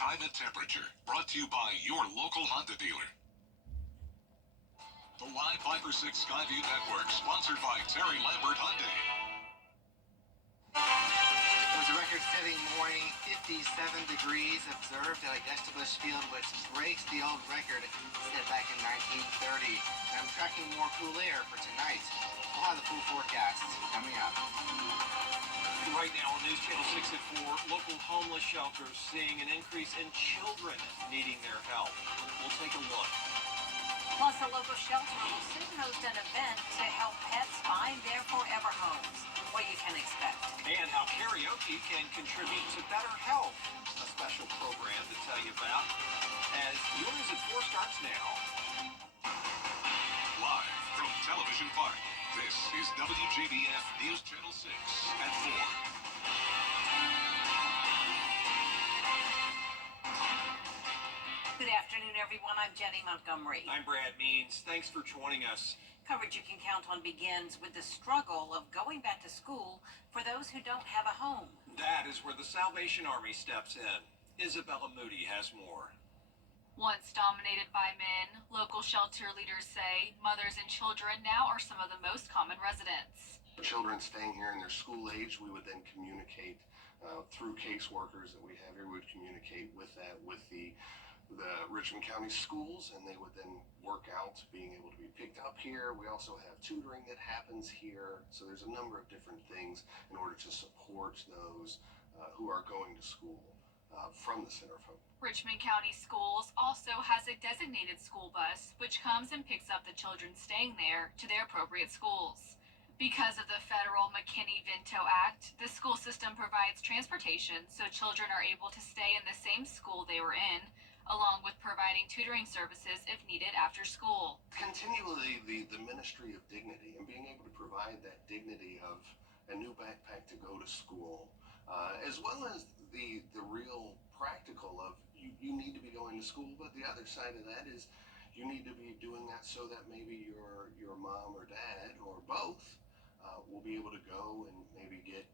time and temperature. Brought to you by your local Honda dealer. The Live Viper 6 Skyview Network, sponsored by Terry Lambert Hyundai. It was a record-setting morning, 57 degrees observed at Augusta Busch Field, which breaks the old record set back in 1930. And I'm tracking more cool air for tonight. We'll have the full forecast coming up. Right now on News Channel 6 at 4, local homeless shelters seeing an increase in children needing their help. We'll take a look. Plus, a local shelter will soon host an event to help pets find their forever homes. What you can expect. And how karaoke can contribute to better health. A special program to tell you about as Yours at 4 starts now. Live from Television Park, this is WJBF News Channel 6 at 4. Good afternoon, everyone. I'm Jenny Montgomery. I'm Brad Means. Thanks for joining us. Coverage you can count on begins with the struggle of going back to school for those who don't have a home. That is where the Salvation Army steps in. Isabella Moody has more. Once dominated by men, local shelter leaders say mothers and children now are some of the most common residents. Children staying here in their school age, we would then communicate through caseworkers that we have here. We would communicate with that with the Richmond County schools, and they would then work out being able to be picked up here. We also have tutoring that happens here, so there's a number of different things in order to support those who are going to school from the Center of Hope. Richmond County Schools also has a designated school bus, which comes and picks up the children staying there to their appropriate schools. Because of the federal McKinney-Vento Act, the school system provides transportation so children are able to stay in the same school they were in, along with providing tutoring services if needed after school. Continually, the Ministry of Dignity and being able to provide that dignity of a new backpack to go to school, as well as the real practical of you need to be going to school, but the other side of that is you need to be doing that so that maybe your mom or dad or both will be able to go and maybe get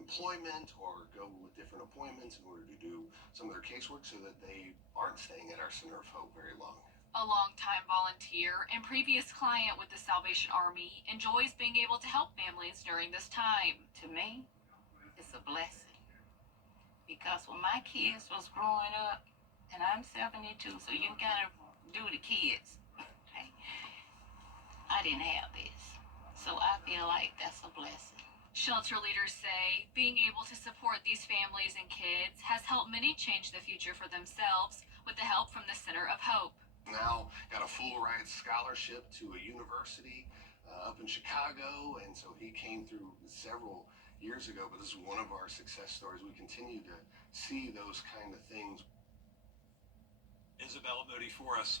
employment or go with different appointments in order to do some of their casework so that they aren't staying at our Center of Hope very long. A longtime volunteer and previous client with the Salvation Army enjoys being able to help families during this time. To me, it's a blessing because when my kids was growing up, and I'm 72, so you gotta do the kids. I didn't have this, so I feel like that's a blessing. Shelter leaders say being able to support these families and kids has helped many change the future for themselves with the help from the Center of Hope. Now got a full ride scholarship to a university up in Chicago, and so he came through several years ago, but this is one of our success stories. We continue to see those kind of things. Isabella Moody for us.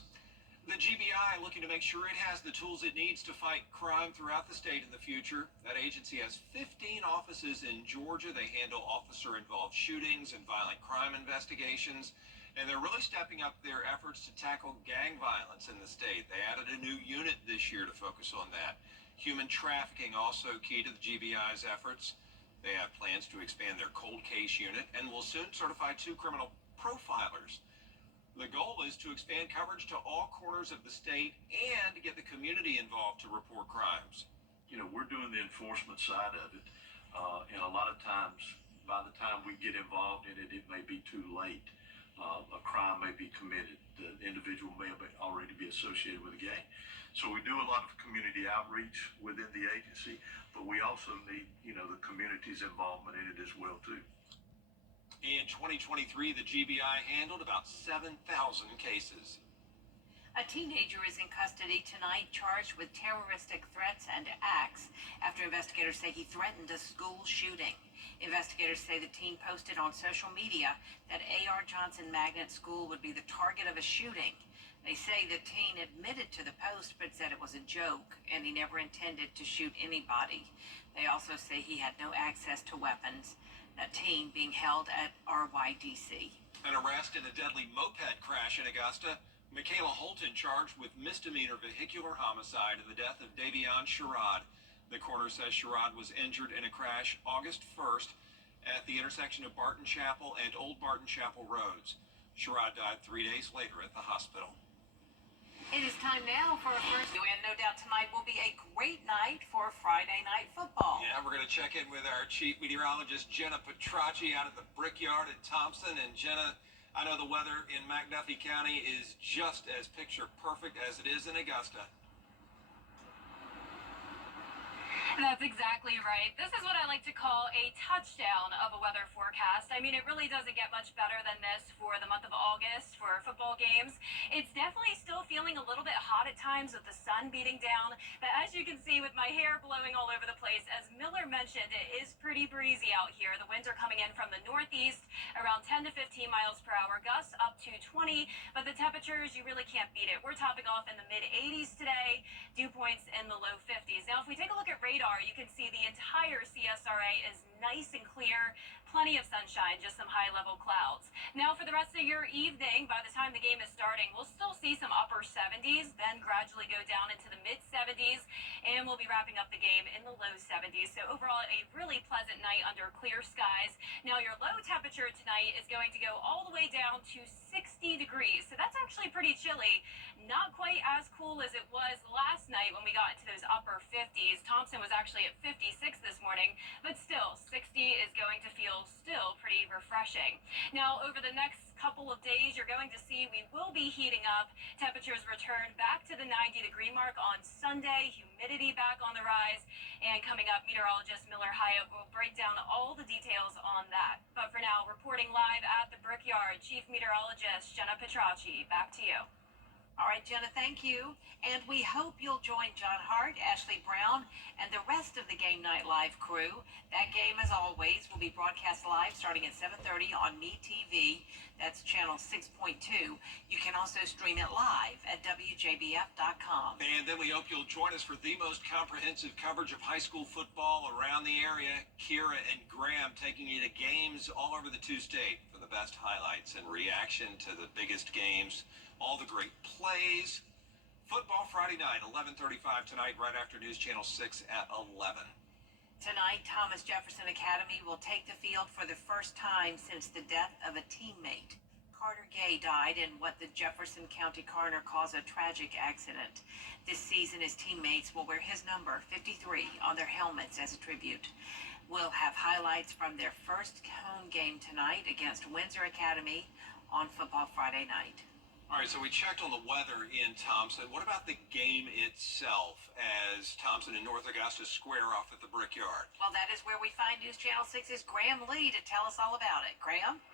The GBI looking to make sure it has the tools it needs to fight crime throughout the state in the future. That agency has 15 offices in Georgia. They handle officer-involved shootings and violent crime investigations. And they're really stepping up their efforts to tackle gang violence in the state. They added a new unit this year to focus on that. Human trafficking also key to the GBI's efforts. They have plans to expand their cold case unit and will soon certify 2 criminal profilers. The goal is to expand coverage to all corners of the state and get the community involved to report crimes. You know, we're doing the enforcement side of it, and a lot of times, by the time we get involved in it, it may be too late. A crime may be committed. The individual may already be associated with a gang. So we do a lot of community outreach within the agency, but we also need, the community's involvement in it as well, too. In 2023, the GBI handled about 7,000 cases. A teenager is in custody tonight charged with terroristic threats and acts after investigators say he threatened a school shooting. Investigators say the teen posted on social media that A.R. Johnson Magnet School would be the target of a shooting. They say the teen admitted to the post but said it was a joke and he never intended to shoot anybody. They also say he had no access to weapons. A teen being held at RYDC. An arrest in a deadly moped crash in Augusta. Michaela Holton charged with misdemeanor vehicular homicide in the death of Davion Sherrod. The coroner says Sherrod was injured in a crash August 1st at the intersection of Barton Chapel and Old Barton Chapel roads. Sherrod died 3 days later at the hospital. It is time now for our first, and no doubt tonight will be a great night for Friday night football. Yeah, we're going to check in with our chief meteorologist, Jenna Petracci, out at the Brickyard in Thompson. And Jenna, I know the weather in McDuffie County is just as picture perfect as it is in Augusta. That's exactly right. This is what I like to call a touchdown of a weather forecast. I mean, it really doesn't get much better than this for the month of August for football games. It's definitely still feeling a little bit hot at times with the sun beating down. But as you can see with my hair blowing all over the place, as Miller mentioned, it is pretty breezy out here. The winds are coming in from the northeast around 10 to 15 miles per hour, gusts up to 20. But the temperatures, you really can't beat it. We're topping off in the mid 80s today, dew points in the low 50s. Now, if we take a look at radar, you can see the entire CSRA is nice and clear, plenty of sunshine, just some high-level clouds. Now, for the rest of your evening, by the time the game is starting, we'll still see some upper 70s, then gradually go down into the mid-70s, and we'll be wrapping up the game in the low 70s. So overall, a really pleasant night under clear skies. Now, your low temperature tonight is going to go all the way down to 60 degrees, so that's actually pretty chilly. Not quite as cool as it was last night when we got into those upper 50s. Thompson was actually at 56 this morning, but still, 60 is going to feel still pretty refreshing. Now, over the next couple of days, you're going to see we will be heating up. Temperatures return back to the 90-degree mark on Sunday, humidity back on the rise, and coming up, meteorologist Miller Hyatt will break down all the details on that. But for now, reporting live at the Brickyard, Chief Meteorologist Jenna Petracci, back to you. All right, Jenna, thank you. And we hope you'll join John Hart, Ashley Brown, and the rest of the Game Night Live crew. That game, as always, will be broadcast live starting at 7:30 on MeTV. That's channel 6.2. You can also stream it live at WJBF.com. And then we hope you'll join us for the most comprehensive coverage of high school football around the area. Kira and Graham taking you to games all over the two-state for the best highlights and reaction to the biggest games. All the great plays. Football Friday night, 11:35 tonight, right after News Channel 6 at 11. Tonight, Thomas Jefferson Academy will take the field for the first time since the death of a teammate. Carter Gay died in what the Jefferson County coroner calls a tragic accident. This season, his teammates will wear his number, 53, on their helmets as a tribute. We'll have highlights from their first home game tonight against Windsor Academy on Football Friday night. All right, so we checked on the weather in Thompson. What about the game itself as Thompson and North Augusta square off at the Brickyard? Well, that is where we find News Channel 6's Graham Lee to tell us all about it. Graham?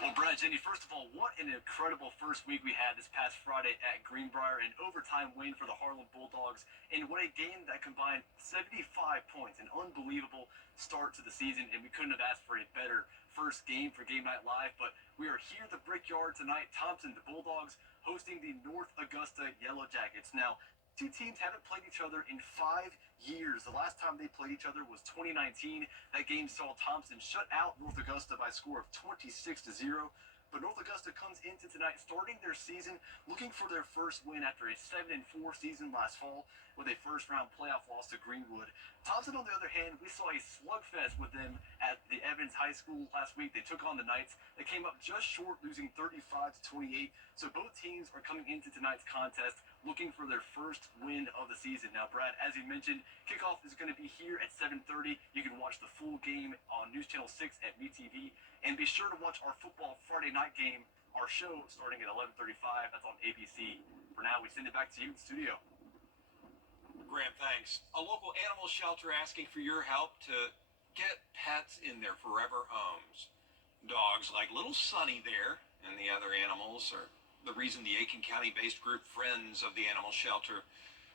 Well, Brad, Jenny, first of all, what an incredible first week we had this past Friday at Greenbrier, an overtime win for the Harlan Bulldogs, and what a game that combined 75 points, an unbelievable start to the season, and we couldn't have asked for a better first game for Game Night Live. But we are here at the Brickyard tonight. Thompson, the Bulldogs, hosting the North Augusta Yellow Jackets. Now, two teams haven't played each other in 5 years. The last time they played each other was 2019. That game saw Thompson shut out North Augusta by a score of 26-0. But North Augusta comes into tonight starting their season looking for their first win after a 7-4 season last fall with a first-round playoff loss to Greenwood. Thompson, on the other hand, we saw a slugfest with them at the Evans High School last week. They took on the Knights. They came up just short, losing 35-28. So both teams are coming into tonight's contest looking for their first win of the season. Now, Brad, as you mentioned, kickoff is going to be here at 7:30. You can watch the full game on News Channel 6 at MeTV. And be sure to watch our Football Friday night game, our show, starting at 11:35. That's on ABC. For now, we send it back to you in the studio. Graham, thanks. A local animal shelter asking for your help to get pets in their forever homes. Dogs like little Sonny there and the other animals are the reason the Aiken County-based group Friends of the Animal Shelter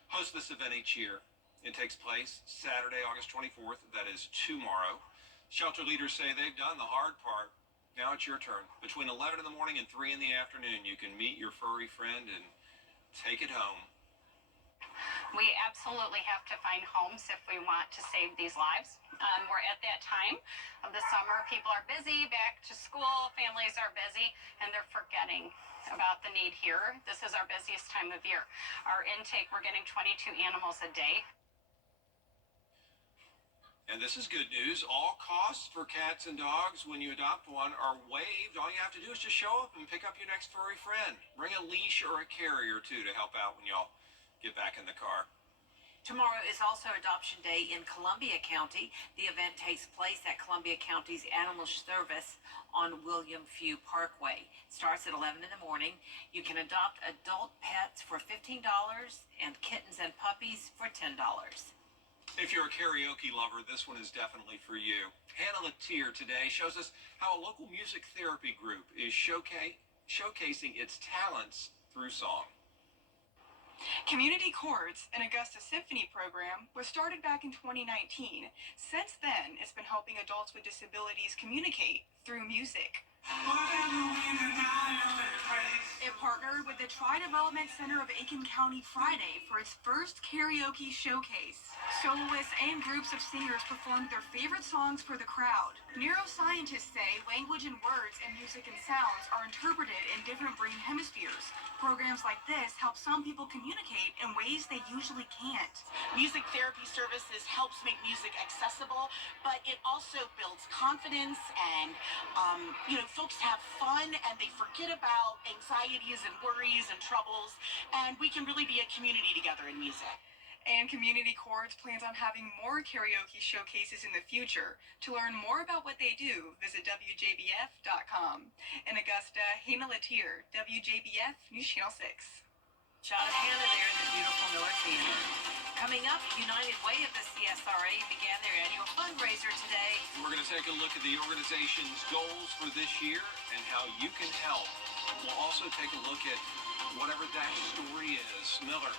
hosts this event each year. It takes place Saturday, August 24th. That is tomorrow. Shelter leaders say they've done the hard part. Now it's your turn. Between 11 in the morning and 3 in the afternoon, you can meet your furry friend and take it home. We absolutely have to find homes if we want to save these lives. We're at that time of the summer. People are busy, back to school, families are busy, and they're forgetting about the need here. This is our busiest time of year. Our intake, we're getting 22 animals a day. And this is good news. All costs for cats and dogs when you adopt one are waived. All you have to do is just show up and pick up your next furry friend. Bring a leash or a carrier, too, to help out when y'all get back in the car. Tomorrow is also Adoption Day in Columbia County. The event takes place at Columbia County's Animal Service on William Few Parkway. It starts at 11 in the morning. You can adopt adult pets for $15 and kittens and puppies for $10. If you're a karaoke lover, this one is definitely for you. Hannah Latier today shows us how a local music therapy group is showcasing its talents through song. Community Chords, an Augusta Symphony program, was started back in 2019. Since then, it's been helping adults with disabilities communicate through music. It partnered with the Tri-Development Center of Aiken County Friday for its first karaoke showcase. Soloists and groups of singers performed their favorite songs for the crowd. Neuroscientists say language and words and music and sounds are interpreted in different brain hemispheres. Programs like this help some people communicate in ways they usually can't. Music therapy services helps make music accessible, but it also builds confidence and, folks have fun and they forget about anxieties and worries and troubles, and we can really be a community together in music. And Community Chords plans on having more karaoke showcases in the future. To learn more about what they do, visit WJBF.com. In Augusta, Hannah Latier, WJBF News Channel 6. Shot of Hannah there in the beautiful Miller Theater. Coming up, United Way of the CSRA began their annual fundraiser today. We're going to take a look at the organization's goals for this year and how you can help. We'll also take a look at whatever that story is. Miller.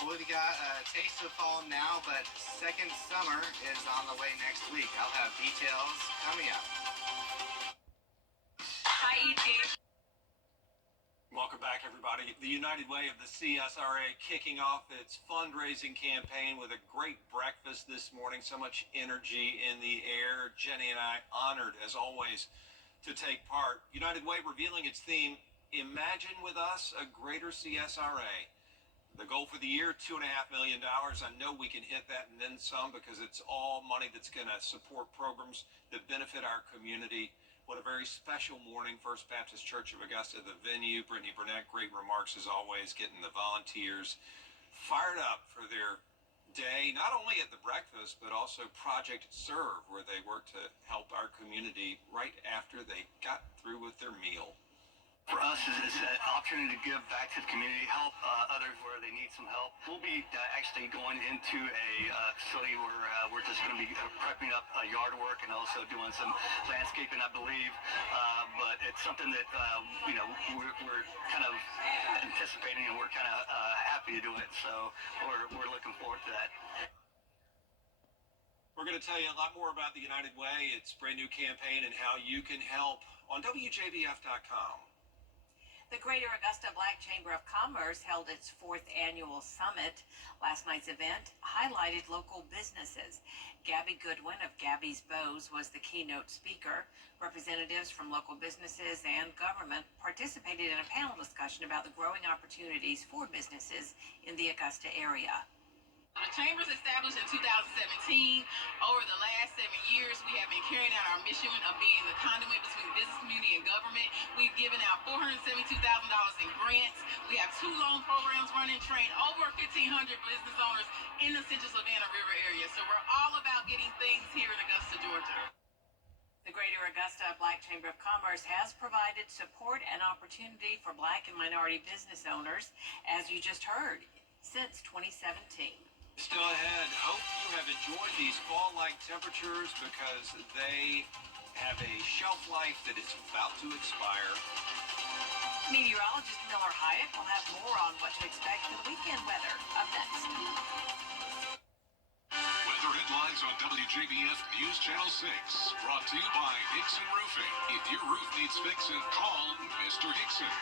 Well, we've got a taste of fall now, but second summer is on the way next week. I'll have details coming up. Hi, E.T. Welcome back, everybody. The United Way of the CSRA kicking off its fundraising campaign with a great breakfast this morning. So much energy in the air. Jenny and I honored, as always, to take part. United Way revealing its theme, Imagine with Us a Greater CSRA. The goal for the year, $2.5 million. I know we can hit that and then some because it's all money that's going to support programs that benefit our community. What a very special morning. First Baptist Church of Augusta, the venue. Brittany Burnett, great remarks as always, getting the volunteers fired up for their day, not only at the breakfast, but also Project Serve, where they work to help our community right after they got through with their meal. For us, it's an opportunity to give back to the community, help others where they need some help. We'll be actually going into a facility where we're just going to be prepping up yard work and also doing some landscaping, I believe. But it's something that, we're kind of anticipating and we're kind of happy to do it. So we're looking forward to that. We're going to tell you a lot more about the United Way, its brand new campaign, and how you can help on WJBF.com. The Greater Augusta Black Chamber of Commerce held its 4th annual summit. Last night's event highlighted local businesses. Gabby Goodwin of Gabby's Bows was the keynote speaker. Representatives from local businesses and government participated in a panel discussion about the growing opportunities for businesses in the Augusta area. The Chamber was established in 2017. Over the last 7 years, we have been carrying out our mission of being the conduit between business community and government. We've given out $472,000 in grants. We have 2 loan programs running, trained over 1,500 business owners in the Central Savannah River area. So we're all about getting things here in Augusta, Georgia. The Greater Augusta Black Chamber of Commerce has provided support and opportunity for Black and minority business owners, as you just heard, since 2017. Still ahead, hope you have enjoyed these fall-like temperatures because they have a shelf life that is about to expire. Meteorologist Miller Hyatt will have more on what to expect for the weekend weather up next. Weather headlines on WJBF News Channel 6. Brought to you by Hickson Roofing. If your roof needs fixing, call Mr. Hickson.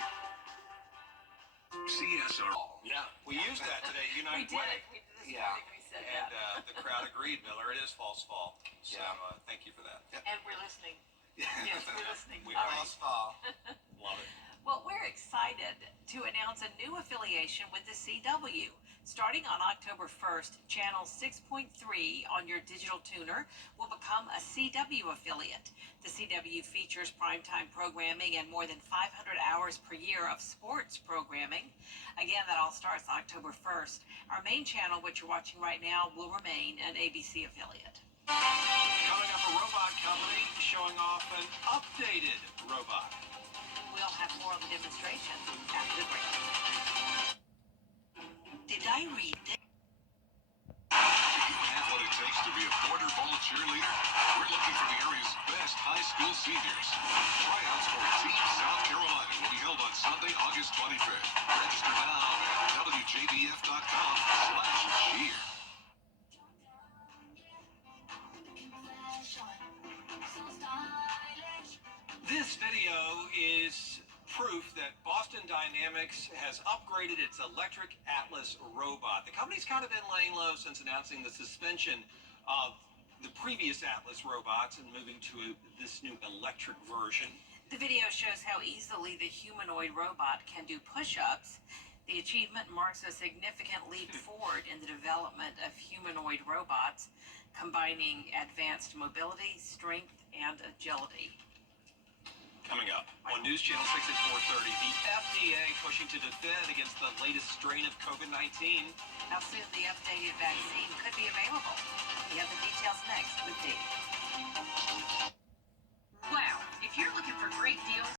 CSR. Yeah, we used that today, United Way. We did this morning. We said And that. the crowd agreed, Miller. It is false fall. So thank you for that. And we're listening. Yes, we're listening. We All are. False fall. Love it. Well, we're excited to announce a new affiliation with the CW. Starting on October 1st, Channel 6.3 on your digital tuner will become a CW affiliate. The CW features primetime programming and more than 500 hours per year of sports programming. Again, that all starts October 1st. Our main channel, which you're watching right now, will remain an ABC affiliate. Coming up, a robot company showing off an updated robot. We'll have more of the demonstration after the break. Did I read this? Do you have what it takes to be a border ball cheerleader? We're looking for the area's best high school seniors. Tryouts for Team South Carolina will be held on Sunday, August 25th. Register now at WJBF.com/cheer. This video is proof that Boston Dynamics has upgraded its electric Atlas robot. The company's kind of been laying low since announcing the suspension of the previous Atlas robots and moving to this new electric version. The video shows how easily the humanoid robot can do push-ups. The achievement marks a significant leap forward in the development of humanoid robots, combining advanced mobility, strength, and agility. Coming up on News Channel 6 at 4:30, the FDA pushing to defend against the latest strain of COVID-19. How soon the updated vaccine could be available. We have the details next with Dave. Wow, if you're looking for great deals